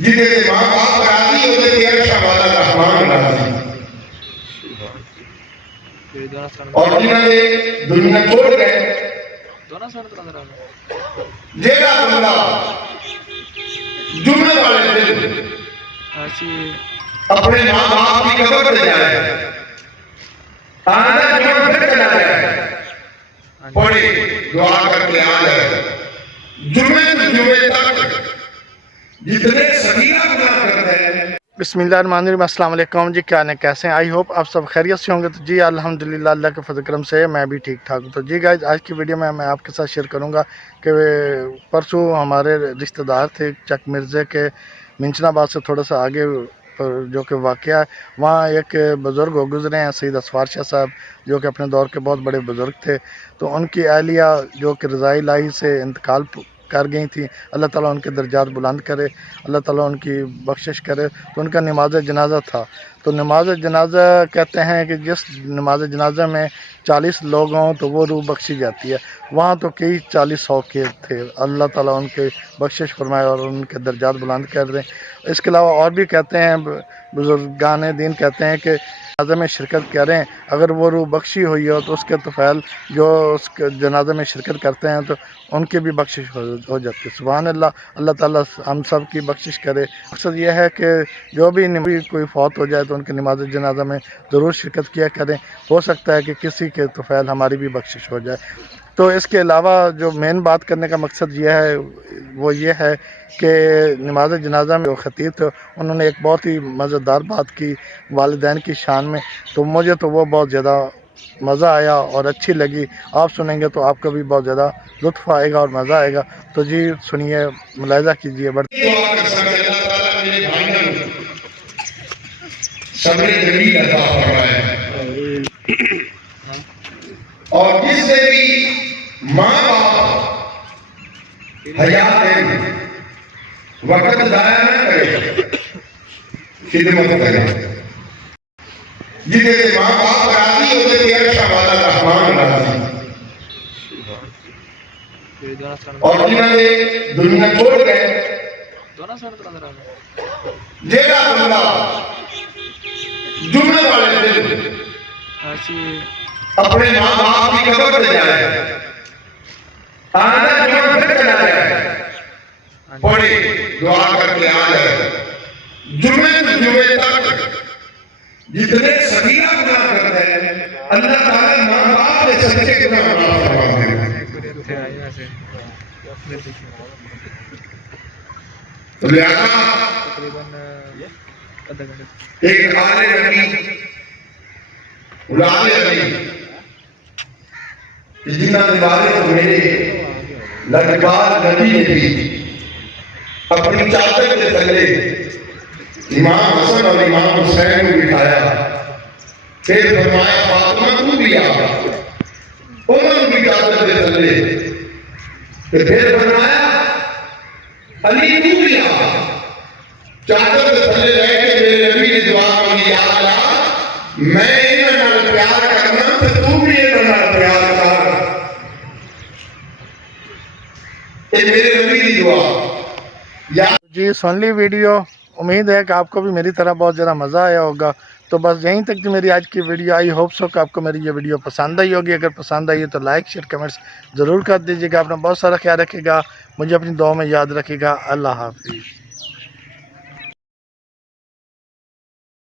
جہدے تے ماں باپ راضی ہوتے تے عرشاں والا رحمان راضی، اور جنہاں نے دنیا چھوڑ گئے، جیڑا بندہ جمعے والے دن اپنے ماں باپ کی قبر پہ جائے، آنا جمعہ پھر چلا جائے، پڑھے دعا کر کے آ جائے، جمعے سے جمعے تک جتنے صغیرہ گناہ کرتے ہیں۔ بسم اللہ الرحمن الرحیم، السلام علیکم جی، کیا کیسے ہیں؟ آئی ہوپ آپ سب خیریت سے ہوں گے۔ تو جی الحمدللہ اللہ کے فضل کرم سے میں بھی ٹھیک ٹھاک ہوں۔ تو جی گائز، آج کی ویڈیو میں آپ کے ساتھ شیئر کروں گا کہ پرسوں ہمارے رشتہ دار تھے چک مرزے کے منچن آباد سے تھوڑا سا آگے جو کہ واقعہ ہے، وہاں ایک بزرگ ہو گزرے ہیں، سید اسفار شاہ صاحب، جو کہ اپنے دور کے بہت بڑے بزرگ تھے۔ تو ان کی اہلیہ جو کہ رضائی الہی سے انتقال کر گئی تھیں، اللہ تعالیٰ ان کے درجات بلند کرے، اللہ تعالیٰ ان کی بخشش کرے۔ تو ان کا نماز جنازہ تھا۔ تو نماز جنازہ کہتے ہیں کہ جس نماز جنازہ میں 40 لوگ ہوں تو وہ روح بخشی جاتی ہے، وہاں تو کئی 40 کے تھے، اللہ تعالیٰ ان کے بخشش فرمائے اور ان کے درجات بلند کر دیں۔ اس کے علاوہ اور بھی کہتے ہیں، بزرگان دین کہتے ہیں کہ جنازے میں شرکت کریں، اگر وہ روح بخشی ہوئی ہو تو اس کے طفیل جو اس کے جنازے میں شرکت کرتے ہیں تو ان کی بھی بخشش ہو جاتی ہے۔ سبحان اللہ، اللہ تعالیٰ ہم سب کی بخشش کرے۔ مقصد یہ ہے کہ جو بھی کوئی فوت ہو جائے تو ان کے نماز جنازہ میں ضرور شرکت کیا کریں، ہو سکتا ہے کہ کسی کے طفیل ہماری بھی بخشش ہو جائے۔ تو اس کے علاوہ جو مین بات کرنے کا مقصد یہ ہے وہ یہ ہے کہ نماز جنازہ میں جو خطیب تھے انہوں نے ایک بہت ہی مزیدار بات کی والدین کی شان میں، تو مجھے تو وہ بہت زیادہ مزہ آیا اور اچھی لگی۔ آپ سنیں گے تو آپ کو بھی بہت زیادہ لطف آئے گا اور مزہ آئے گا۔ تو جی سنیے، ملاحظہ کیجیے۔ دعا کر سکتے اللہ تعالیٰ میرے بھائیوں صبر جمیل عطا فرمائے، اور جس سے بھی ماں باپ حیات دیں، وقت ضائع نہ کرے، خدمت کرے، جہدے تے ماں باپ راضی ہوتے تے عرشاں والا رحمان راضی، اور جنہاں نے دنیا چھوڑ گئے، جیڑا بندہ جمعے والے دن اپنے ماں باپ کی قبر پہ جائے، آنا جمعہ پھر چلا جائے، پڑھے دعا کر کے آ جائے، جمعے سے جمعے تک جتنے صغیرہ گناہ کرتے ہیں اللہ تعالیٰ ماں باپ کے سچے گناہ معاف فرما دے۔ تو لہذا ایک آل نبی جنہاں نے بارے تو میرے لگبار نبی نے بھی اپنی چادر کے تلے امام حسن اور امام حسین کو بٹھایا، پھر فرمایا فاطمہ تو بھی آ، انہوں نے بھی چادر کے تلے، پھر فرمایا علی تو بھی آ، چادر کے تلے رہ کے میرے نبی نے دعا مانگی، یا اللہ میں انہاں نال پیار کرنا تے تو بھی انہاں نال پیار کر۔ یہ میرے نبی کی دعا۔ جی سن لی ویڈیو، امید ہے کہ آپ کو بھی میری طرح بہت زیادہ مزہ آیا ہوگا۔ تو بس یہیں تک میری آج کی ویڈیو، آئی ہوپ سو کہ آپ کو میری یہ ویڈیو پسند آئی ہوگی۔ اگر پسند آئی ہے تو لائک شیئر کمنٹس ضرور کر دیجیے گا۔ اپنا بہت سارا خیال رکھے گا، مجھے اپنی دعاؤں میں یاد رکھے گا۔ اللہ حافظ۔